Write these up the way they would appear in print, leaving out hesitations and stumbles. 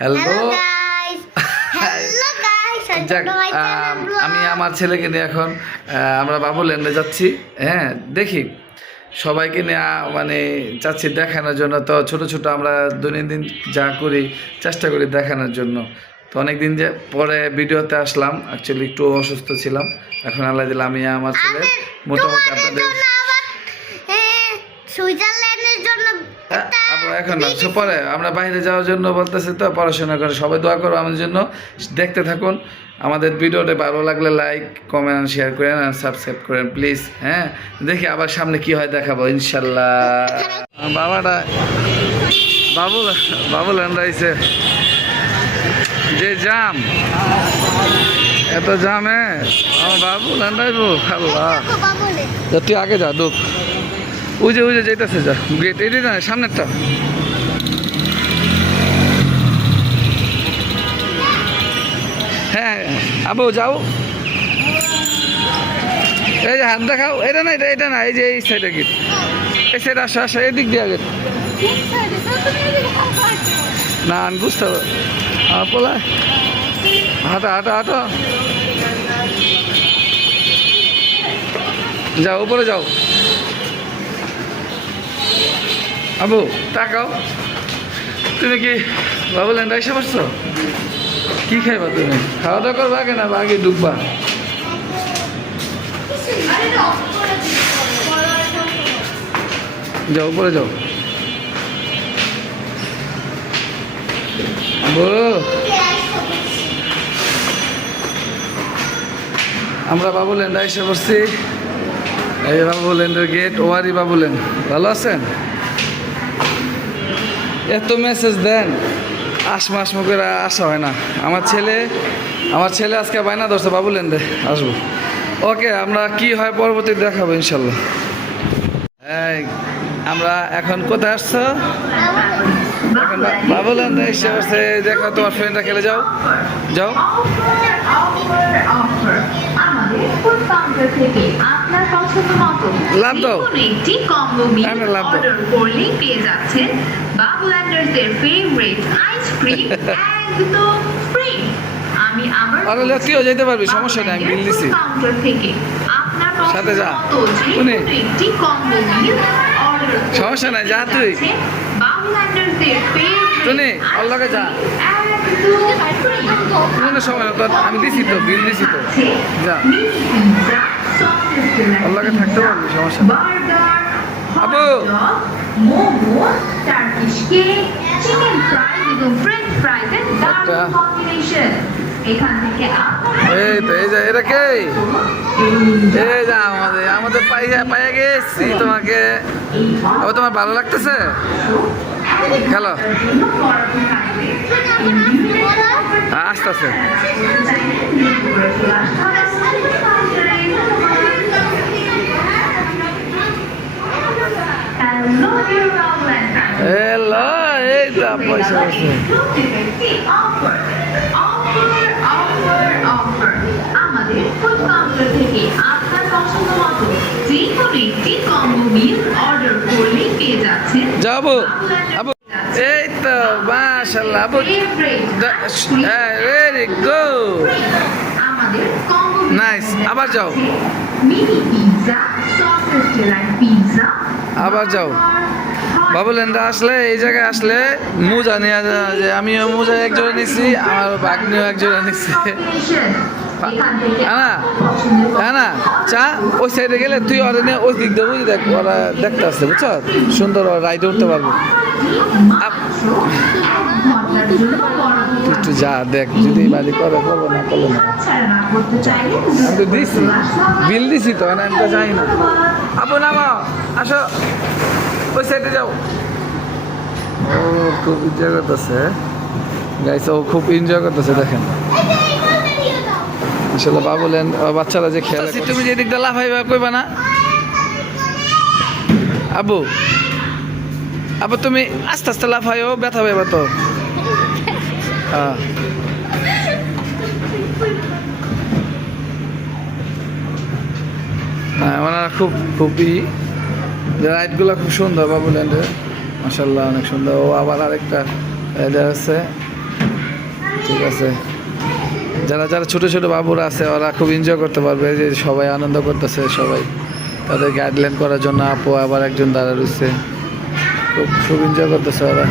Hello guys hello guys যাক, আমি আমার ছেলেকে নিয়ে এখন আমরা বাবুল্যান্ডে যাচ্ছি। হ্যাঁ, দেখি সবাইকে নিয়ে মানে চাচ্ছি দেখানোর জন্য। তো ছোট ছোট আমরা দৈনন্দিন যা করি চেষ্টা করি দেখানোর জন্য। তো অনেক দিন যে পরে ভিডিওতে আসলাম, অ্যাকচুয়ালি একটু অসুস্থ ছিলাম। এখন আল্লাহ দিলে আমি আমার ছেলে মোটামুটি আপনাদের সুইজারল্যান্ডের জন্য এখন না পরে আমরা বাইরে যাওয়ার জন্য বলতেছি। তো পড়াশোনা করে সবাই দোয়া করো আমাদের জন্য। দেখতে থাকুন আমাদের ভিডিওটা। ভালো লাগলে লাইক কমেন্ট শেয়ার করেন আর সাবস্ক্রাইব করেন প্লিজ। হ্যাঁ, দেখি আবার সামনে কি হয় দেখাবো ইনশাল্লাহ। বাবাটা বাবুল্যান্ড আইছে, যে জাম এত জামে আমার বাবুল্যান্ড আইবো। আল্লাহ, তুই আগে যা, দুঃখ উজে যেতেছে, যা গেট এটি না সামনেরটা। হ্যাঁ আবু যাও, এই যে হাত দেখাও। এটা না, এটা না, এই যে এই সাইডে গেট, এই সাইড আসা এদিক দিয়ে গেট না। আমি বুঝতে পারবো পোলা, হাঁটো যাও, উপরে যাও। আবু তাকাও, তুমি কি বাবুল্যান্ড এসে পারছো? কি খাইবা তুমি? খাওয়া দাওয়া করবা আগে না আগে ডুববা? যাও, উপরে যাও। আবু আমরা বাবুল্যান্ড এসে পড়ছি। এই বাবুল্যান্ডের গেট, ওয়ারি বাবুল্যান্ড। ভালো আছেন? এত মেসেজ দেন, আসমা করে আসা হয় না। আমার ছেলে আজকে বায়না ধরছে বাবুল্যান্ডে আসবো। ওকে, আমরা কি হয় পরবর্তী দেখাবো ইনশাল্লাহ। এই আমরা এখন কোথায় আসছো? এখন বাবুল্যান্ডে এসে বসে। দেখো তোমার ফ্রেন্ডরা খেলে, যাও লাভ দাও, লাভ দাও। তুইও যেতে পারবি, সমস্যা নেই, আমি বিল দিছি। সাথে যা, সমস্যা নাই, যা তুই শুনি আল্লাহকে যা। সময় আমি দিছি তো, বিল দিছি তো, যা আল্লাহকে থাকতে পারবি, সমস্যা নেই। আবু এই তো, এই যা, এটা কে? এই যা আমাদের পাইয়া গেছি তোমাকে। আবার তোমার ভালো লাগতেছে? খেলো, আসতেছে। এই তো পয়সা আছে। আমাদের ফুড কাউন্টার থেকে আপনার পছন্দ মতো যে কোনো একটি কম্বো মিল অর্ডার করলেই পেয়ে যাচ্ছেন। যাবো আবু, এই তো মাশাআল্লাহ আবু, ভেরি গুড, আমাদের কম্বো নাইস। আবার যাও, mini pizza, sausage delight pizza. আবার যাও। বাবুল্যান্ডে আসলে, এই জায়গায় আসলে মোজা নিয়ে যে আমিও মোজা একজোড়া নিচ্ছি, আমার ভাগ্নিও একজোড়া নিচ্ছি। হ্যাঁ না, চা ওই সাইডে গেলে তুই ওরা নিয়ে ওই দিক দিয়ে বুঝি, দেখ ওরা দেখতে আসছে, বুঝছ? সুন্দর রাইডে উঠতে পারবো। একটু যা দেখ, যদি বাড়ি করে করবো, না করবো না। আমি তো দিছি, বিল দিছি তো, আমি তো যাই না। আপু নামা, আসো ওই সাইডে যাও। ও খুব এনজয় করতেছে গাইস, ও খুব এনজয় করতেছে, দেখেন আসলে বাবুল্যান্ড বাচ্চারা যে খেলে। তুমি যে দিকটা লাফাইবা কইবা না আবু? আবু তুমি আস্তে আস্তে লাফাইও, ব্যথা পাইবা তো। হ্যাঁ, ওনারা খুবই রাইডগুলো খুব সুন্দর বাবুল্যান্ডের, মাশাআল্লাহ অনেক সুন্দর। ও আবার আরেকটা আছে ঠিক আছে, যারা যারা ছোট ছোট বাবুরা আছে ওরা খুব এনজয় করতে পারবে, যে সবাই আনন্দ করতেছে, সবাই তাদের গাইডলাইন করার জন্য আপু আবার একজন দাঁড়া রয়েছে, খুব খুব এনজয় করতেছে ওরা।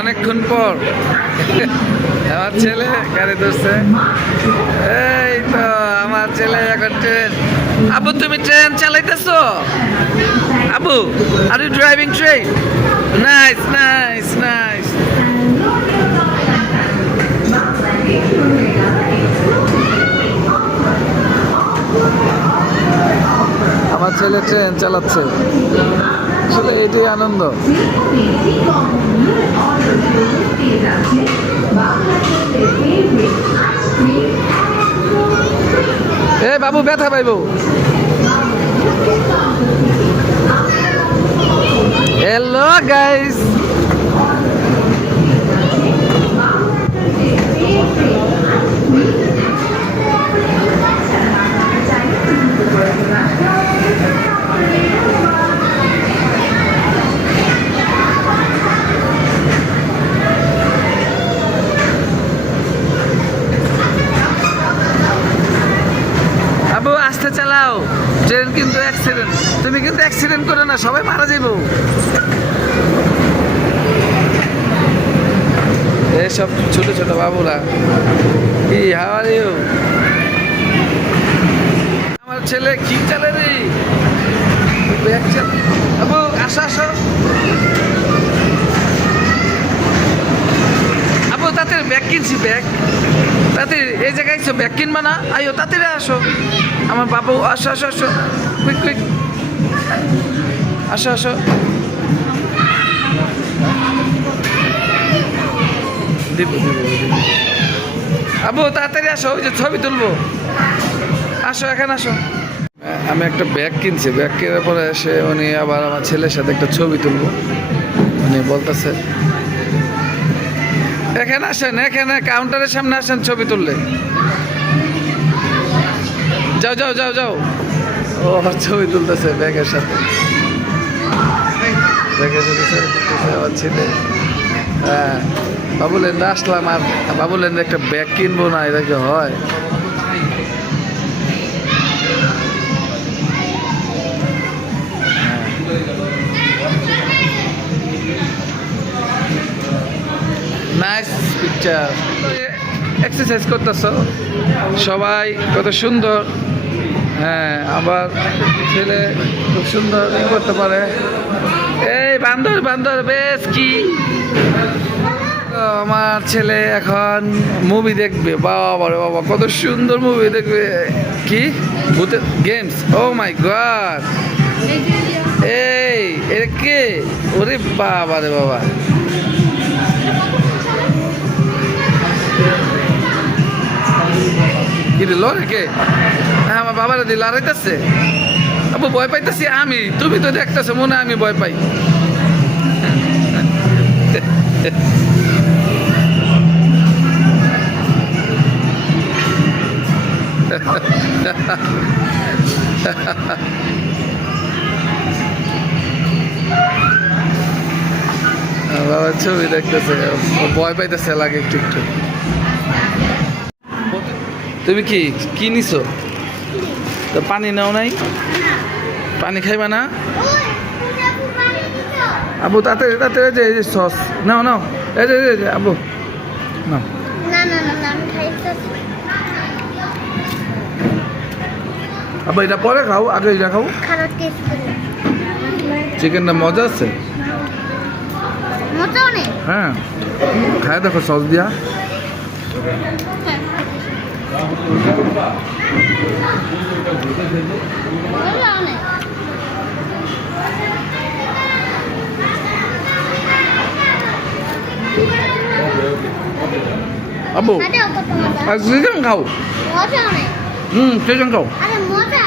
অনেকক্ষণ পর আমার ছেলে গাড়ি ধরছে, এই তো আমার ছেলে এখন ট্রেন। আবু তুমি ট্রেন চালাইতেছো? Abu are you driving train? Nice nice nice. আমার ছেলে ট্রেন চালাচ্ছে, আসলে এটাই আনন্দ। এ বাবু ব্যথা পাইবো। হ্যালো গাইস, আবু আস্তে চালাও, ট্রেন কিন্তু অ্যাক্সিডেন্ট, তুমি কিন্তু অ্যাক্সিডেন্ট করো না, সবাই মারা যাইব। এইসব ছোট ছোট বাবুরা, কি হাউ আর ইউ? আমার ছেলে কি চালে রে, আবু আসো আসো। আবু তাতে ব্যাগ কিনছি, ব্যাগ তাতে এই জায়গায় এসো, ব্যাগ কিনবা না? আইও তাতে আসো, আমার বাবু আসো আসো আসো, কুইক কুইক আসো আসো। দিব দিব দিব। আবু তাড়াতাড়ি আসো, ওই যে ছবি তুলবো, আসো এখানে আসো। আমি একটা ব্যাগ কিনছি, ব্যাগ কেনার পরে এসে উনি আবার আমার ছেলের সাথে একটা ছবি তুলবো, উনি বলতেছে এখানে আসেন, এখানে কাউন্টারের সামনে আসেন ছবি তুললে। যাও যাও যাও যাও। ও আমার ছবি তুলতেছে ব্যাগের সাথে, ব্যাগের সাথে আমার ছেলে। হ্যাঁ বাবুলেন আসলাম, আর বাবুলেন একটা ব্যাগ কিনবো না, এটা কি হয়? Nice picture. এক্সারসাইজ করতেছো সবাই, কত সুন্দর। হ্যাঁ আবার ছেলে খুব সুন্দর করতে পারে। এই বান্দর বান্দর বেশ কি, আমার ছেলে এখন মুভি দেখবে। বাবা রে বাবা, কত সুন্দর মুভি দেখবে। কি ভূতের গেমস? ও মাই গড, এই এটা কে? ওরে বাবা রে বাবা, কি রে লড়ে কে? হ্যাঁ আমার বাবারে দিয়ে লড়াইতেছে। আবু ভয় পাইতেছি আমি, তুমি তো দেখতেছো মনে হয় আমি ভয় পাই। বাবা ছবি দেখতেছে, ভয় পাইতেছে লাগে একটু একটু। তুমি কি কি নিছো? তো পানি নাও নাই? পানি খাইবা না? আবু তাতে তাতে যে সস নাও নাও, এই যে আবু নাও। না না না না, আমি খাইতেছি। আবু এটা পরে খাও, আগে এটা খাও। খারাপ টেস্ট করে। চিকেনটা মজা আছে, মজা অনেক। হ্যাঁ খায় দেখো সস দিয়া। মজা অনেক। আবু খাটেও কত মজা। আর চিকেন খাও। মজা অনেক। চিকেন খাও। আরে মজা।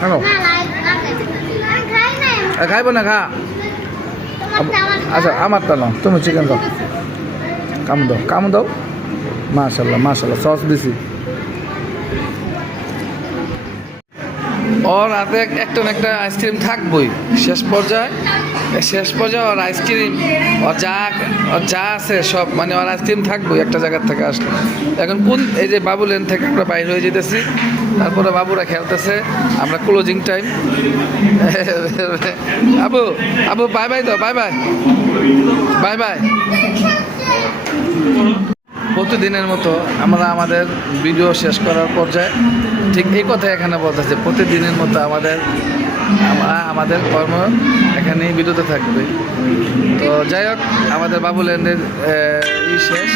খাও। না লাগে। আমি খাই নাই। খাইব না খা। তোমারটা আমার আচ্ছা আমারটা নাও, তুমি চিকেন খাও। কাম দাও কাম দাও। মাশাল্লাহ মাশাল্লাহ, সস দিছি। ওর হাতে একটা না একটা আইসক্রিম থাকবই শেষ পর্যায়ে ওর আইসক্রিম, ওর যা আছে সব, মানে ওর আইসক্রিম থাকবই একটা জায়গার থেকে আসলে। এখন কোন এই যে বাবু লেন থেকে আমরা বাইরে হয়ে যেতেছি, তারপরে বাবুরা খেলতেছে, আমরা closing time. Abu Abu bye bye তো, বাই বাই বাই বাই। প্রতিদিনের মতো আমরা আমাদের ভিডিও শেষ করার পর্যায়ে ঠিক এই কথা এখানে বলতেছে, প্রতিদিনের মতো আমাদের কর্ম এখানেই বিরত থাকবে। তো যাই হোক, আমাদের বাবুল্যান্ডের শেষ।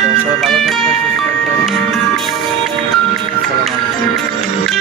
তো সবাই ভালো থাকবেন, সুস্থ থাকবেন। আসসালামু আলাইকুম।